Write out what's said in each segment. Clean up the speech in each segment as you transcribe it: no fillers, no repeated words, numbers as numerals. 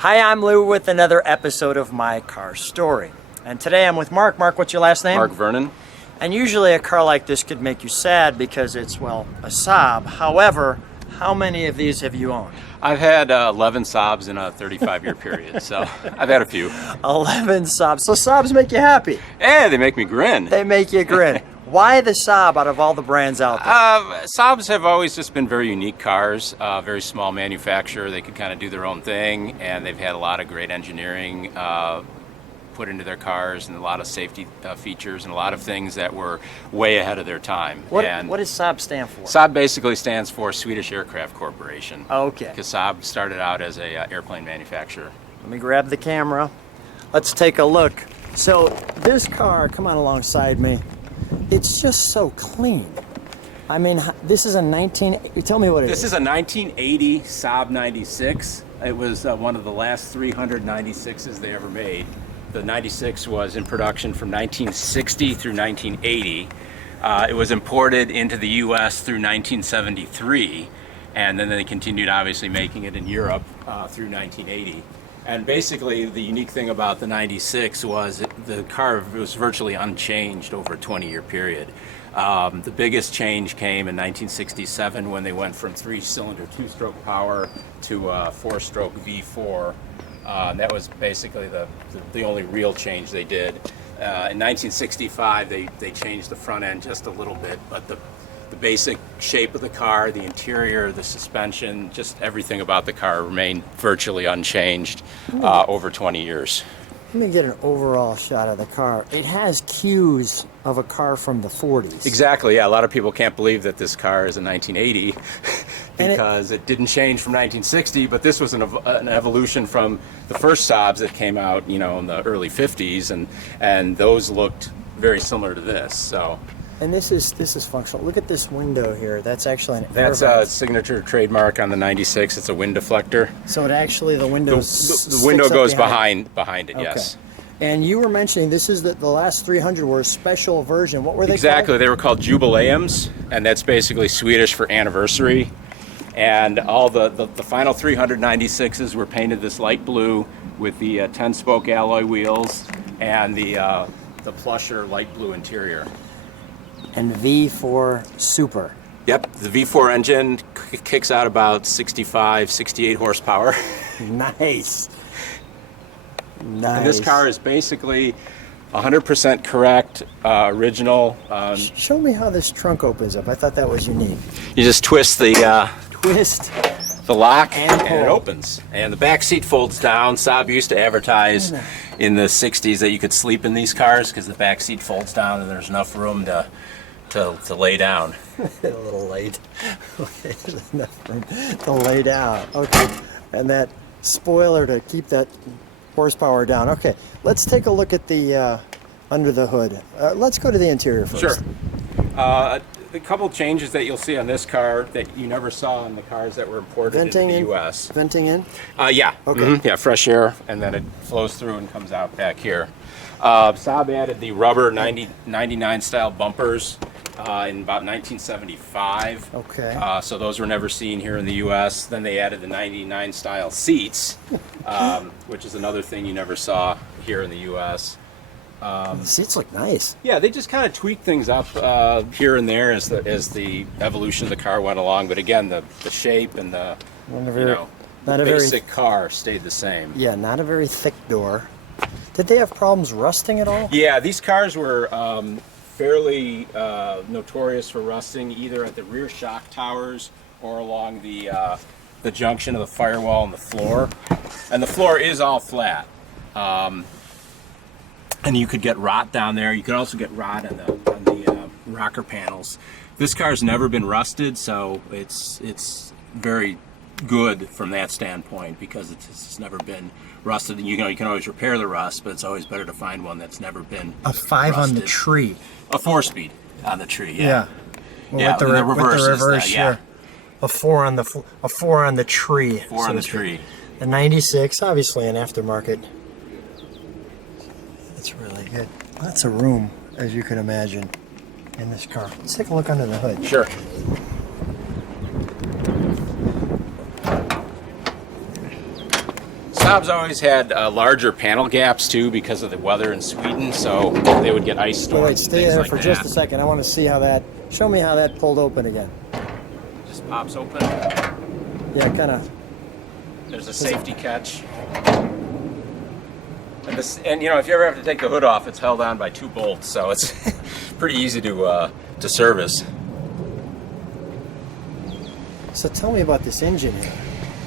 Hi, I'm Lou with another episode of My Car Story. And today I'm with Mark. Mark, what's your last name? Marc Vernon. And usually a car like this could make you sad because it's, well, a Saab. However, how many of these have you owned? I've had 11 Saabs in a 35-year period, so I've had a few. 11 Saabs. So Saabs make you happy. Hey, they make me grin. They make you grin. Why the Saab out of all the brands out there? Saabs have always just been very unique cars, very small manufacturer. They could kind of do their own thing, and they've had a lot of great engineering put into their cars and a lot of safety features and a lot of things that were way ahead of their time. What does Saab stand for? Saab basically stands for Swedish Aircraft Corporation. Okay. Because Saab started out as a airplane manufacturer. Let me grab the camera. Let's take a look. So this car, come on alongside me. It's just so clean. I mean, this is a tell me what it is. This is a 1980 Saab 96. It was one of the last 396s they ever made. The 96 was in production from 1960 through 1980. It was imported into the US through 1973, and then they continued obviously making it in Europe through 1980. And basically the unique thing about the 96 was the car was virtually unchanged over a 20-year period. The biggest change came in 1967 when they went from 3-cylinder 2-stroke power to a 4-stroke V4. And that was basically the only real change they did. In 1965 they changed the front end just a little bit, but the basic shape of the car, the interior, the suspension, just everything about the car remained virtually unchanged over 20 years. Let me get an overall shot of the car. It has cues of a car from the 40s. Exactly, yeah. A lot of people can't believe that this car is a 1980 because it didn't change from 1960, but this was an evolution from the first Saabs that came out, you know, in the early 50s, and those looked very similar to this. So. And this is functional. Look at this window here. That's actually an That's a signature trademark on the 96. It's a wind deflector. So it actually, the window the window goes behind it, okay. Yes. And you were mentioning this is the last 300 were a special version. What were they exactly called? They were called Jubileums, and that's basically Swedish for anniversary. And all the final 396s were painted this light blue with the 10-spoke alloy wheels and the plusher light blue interior. And V4 Super. Yep, the V4 engine kicks out about 65, 68 horsepower. Nice. And this car is basically 100% correct, original. Show me how this trunk opens up. I thought that was unique. You just twist the lock and it opens. And the back seat folds down. Saab used to advertise in the 60s that you could sleep in these cars because the back seat folds down and there's enough room to lay down. A little late. There's enough room to lay down. Okay. And that spoiler to keep that horsepower down. Okay. Let's take a look at the under the hood. Let's go to the interior first. Sure. A couple changes that you'll see on this car that you never saw on the cars that were imported into the U.S. Venting in? Yeah. Okay. Mm-hmm. Yeah, fresh air, and then it flows through and comes out back here. Saab added the rubber 99 style bumpers in about 1975. Okay. So those were never seen here in the U.S. Then they added the 99 style seats, which is another thing you never saw here in the U.S. The seats look nice. Yeah, they just kind of tweaked things up here and there as the evolution of the car went along. But again, the shape and the basic car stayed the same. Yeah, not a very thick door. Did they have problems rusting at all? Yeah, these cars were fairly notorious for rusting, either at the rear shock towers or along the junction of the firewall and the floor. And the floor is all flat. And you could get rot down there. You could also get rot on the rocker panels. This car's never been rusted, so it's very good from that standpoint because it's never been rusted. You know, you can always repair the rust, but it's always better to find one that's never been a 5 rusted. On the tree. A 4-speed on the tree. Yeah. Well, yeah. With the reverse. Yeah. A 4 on the tree. 4 on the tree. The 96, obviously an aftermarket. It's really good. Lots of room, as you can imagine, in this car. Let's take a look under the hood. Sure. Saab's always had larger panel gaps too because of the weather in Sweden, so they would get ice storms. Wait, stay and things there like for that. just a second. I want to see how that. Show me how that pulled open again. Just pops open. Yeah, kind of. There's a safety catch. And you know, if you ever have to take the hood off, it's held on by 2 bolts, so it's pretty easy to service. So tell me about this engine here.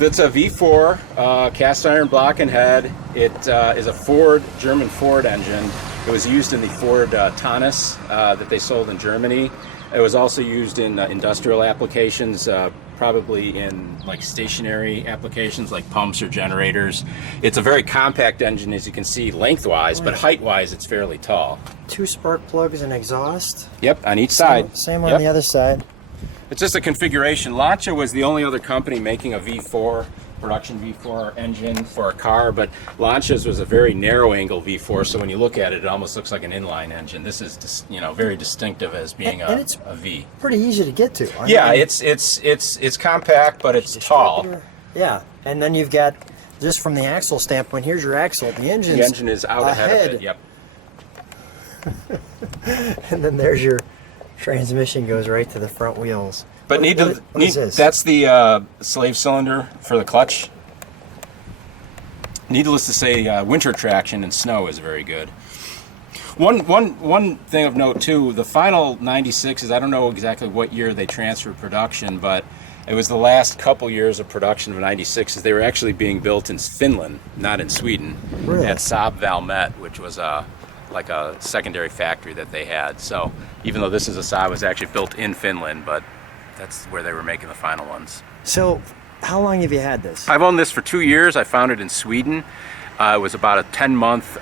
It's a V4 cast iron block and head. It is a German Ford engine. It was used in the Ford Taunus that they sold in Germany. It was also used in industrial applications, probably in like stationary applications like pumps or generators. It's a very compact engine, as you can see, lengthwise, but height-wise it's fairly tall. 2 spark plugs and exhaust. Yep, on each side. Same on the other side. It's just a configuration. Lancia was the only other company making a V4, production V4 engine for a car, but Lancia's was a very narrow angle V4, so when you look at it, it almost looks like an inline engine. This is, you know, very distinctive as being a V. Pretty easy to get to. Yeah, it's compact, but it's tall. Yeah, and then you've got, just from the axle standpoint, here's your axle. The engine is out ahead of it. Yep. And then there's your transmission, goes right to the front wheels. But what is this? That's the slave cylinder for the clutch. Needless to say, winter traction and snow is very good. One thing of note too, the final 96s, I don't know exactly what year they transferred production, but it was the last couple years of production of 96s. They were actually being built in Finland, not in Sweden, really? At Saab Valmet, which was like a secondary factory that they had. So even though this is a Saab, it was actually built in Finland, but that's where they were making the final ones. So how long have you had this? I've owned this for 2 years. I found it in Sweden. It was about a 10-month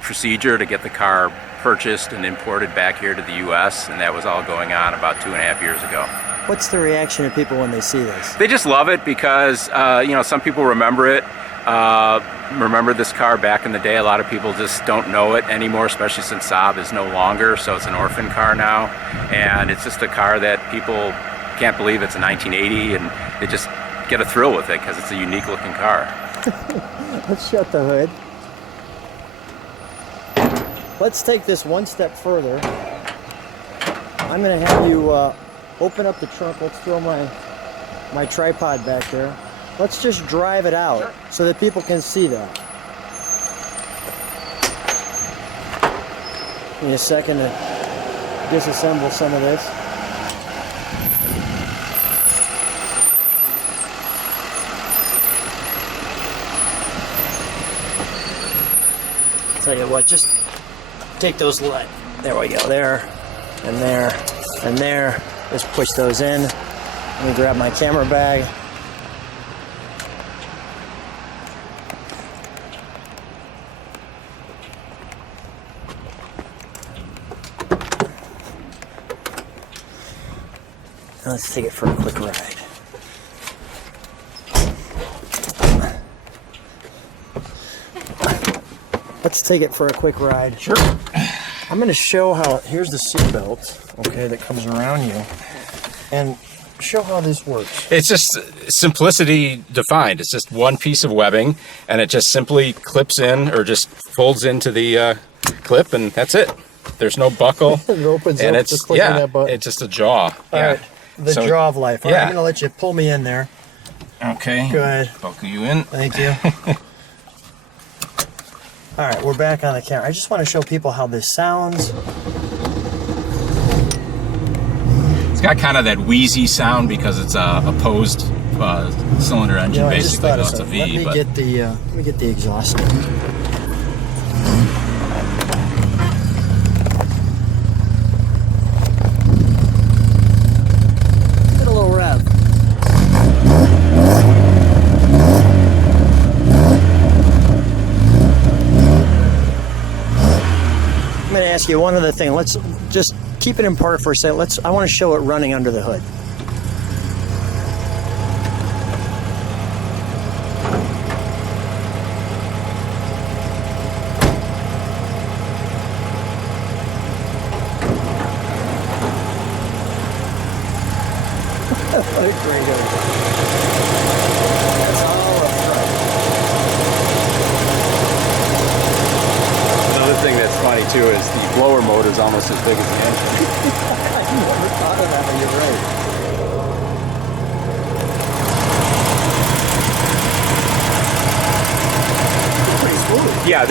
procedure to get the car purchased and imported back here to the U.S., and that was all going on about 2.5 years ago. What's the reaction of people when they see this? They just love it because, you know, some people remember it. Remember this car back in the day. A lot of people just don't know it anymore, especially since Saab is no longer, so it's an orphan car now, and it's just a car that people can't believe it's a 1980, and they just get a thrill with it because it's a unique looking car. Let's shut the hood. Let's take this one step further. I'm going to have you open up the trunk. Let's throw my tripod back there. Let's just drive it out so that people can see that. Give me a second to disassemble some of this. Tell you what, just take those there we go, there, and there, and there. Just push those in. Let me grab my camera bag. Let's take it for a quick ride. Let's take it for a quick ride. Sure. I'm going to show how, here's the seat belt, okay, that comes around you, and show how this works. It's just simplicity defined. It's just one piece of webbing, and it just simply clips in or just folds into the clip, and that's it. There's no buckle. It opens and up, it's just clicking that button. It's just a jaw. All right, the jaw of life. All right, I'm going to let you pull me in there. Okay. Go ahead. Buckle you in. Thank you. All right, we're back on the camera. I just want to show people how this sounds. It's got kind of that wheezy sound because it's a opposed cylinder engine, basically. Though it's a V. Let me get the exhaust. Get a little rev. I'm going to ask you one other thing. Let's just keep it in park for a second. I want to show it running under the hood. What a great idea. That's all up front. too is the blower motor is almost as big as the engine. I never thought of that, but you're right. Pretty smooth. Yeah,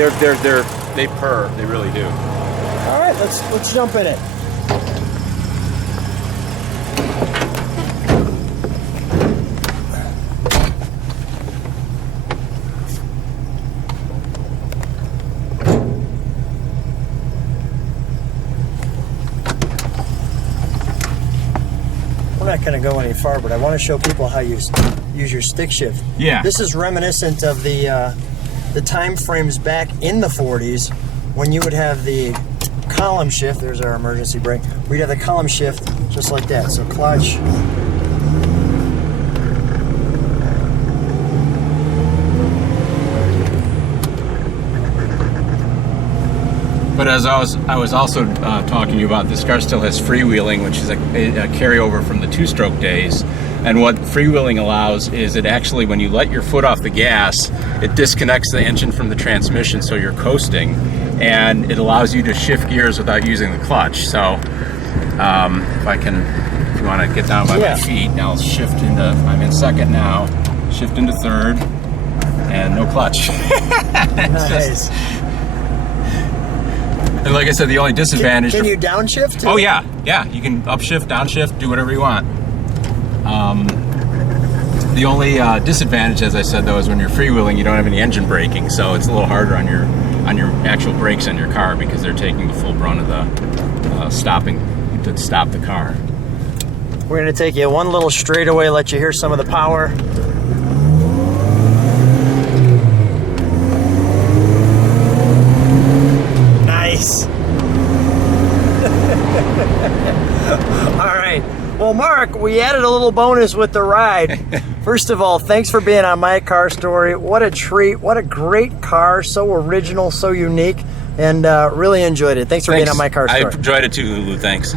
they purr. They really do. All right, let's jump in it. We're not going to go any far, but I want to show people how you use your stick shift. Yeah. This is reminiscent of the time frames back in the 40s when you would have the column shift. There's our emergency brake. We'd have the column shift just like that. So clutch. But as I was also talking to you about, this car still has freewheeling, which is a carryover from the two-stroke days. And what freewheeling allows is it actually, when you let your foot off the gas, it disconnects the engine from the transmission, so you're coasting, and it allows you to shift gears without using the clutch. So if you want to get down by my feet, now I'll shift into, I'm in second now, shift into third, and no clutch. Nice. And like I said, the only disadvantage... Can you downshift too? Oh yeah, you can upshift, downshift, do whatever you want. The only disadvantage, as I said, though, is when you're freewheeling, you don't have any engine braking, so it's a little harder on your actual brakes on your car because they're taking the full brunt of the stopping to stop the car. We're going to take you one little straightaway, let you hear some of the power. Nice. All right. Well, Mark, we added a little bonus with the ride. First of all, thanks for being on My Car Story. What a treat. What a great car. So original, so unique, and really enjoyed it. Thanks for being on My Car Story. I enjoyed it too, Lulu. Thanks.